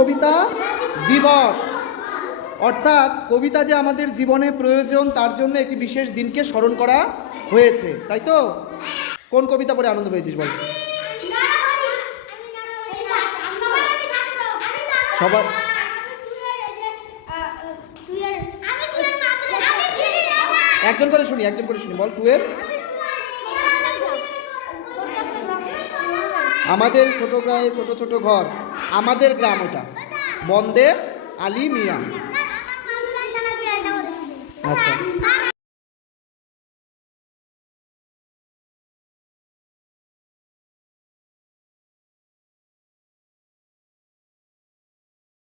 কবিতা দিবস। অর্থাৎ কবিতা যে আমাদের জীবনে প্রয়োজন তার জন্য একটি বিশেষ দিনকে স্মরণ করা হয়েছে, তাই তো? কোন কবিতা পড়ে আনন্দ পেয়েছিস বল? সবার একজন করে শুনি বল। টুয়ের আমাদের ছোট গ্রামে ছোট ছোট ঘর, আমাদের গ্রাম, ওটা বন্দে আলী মিয়া। আচ্ছা,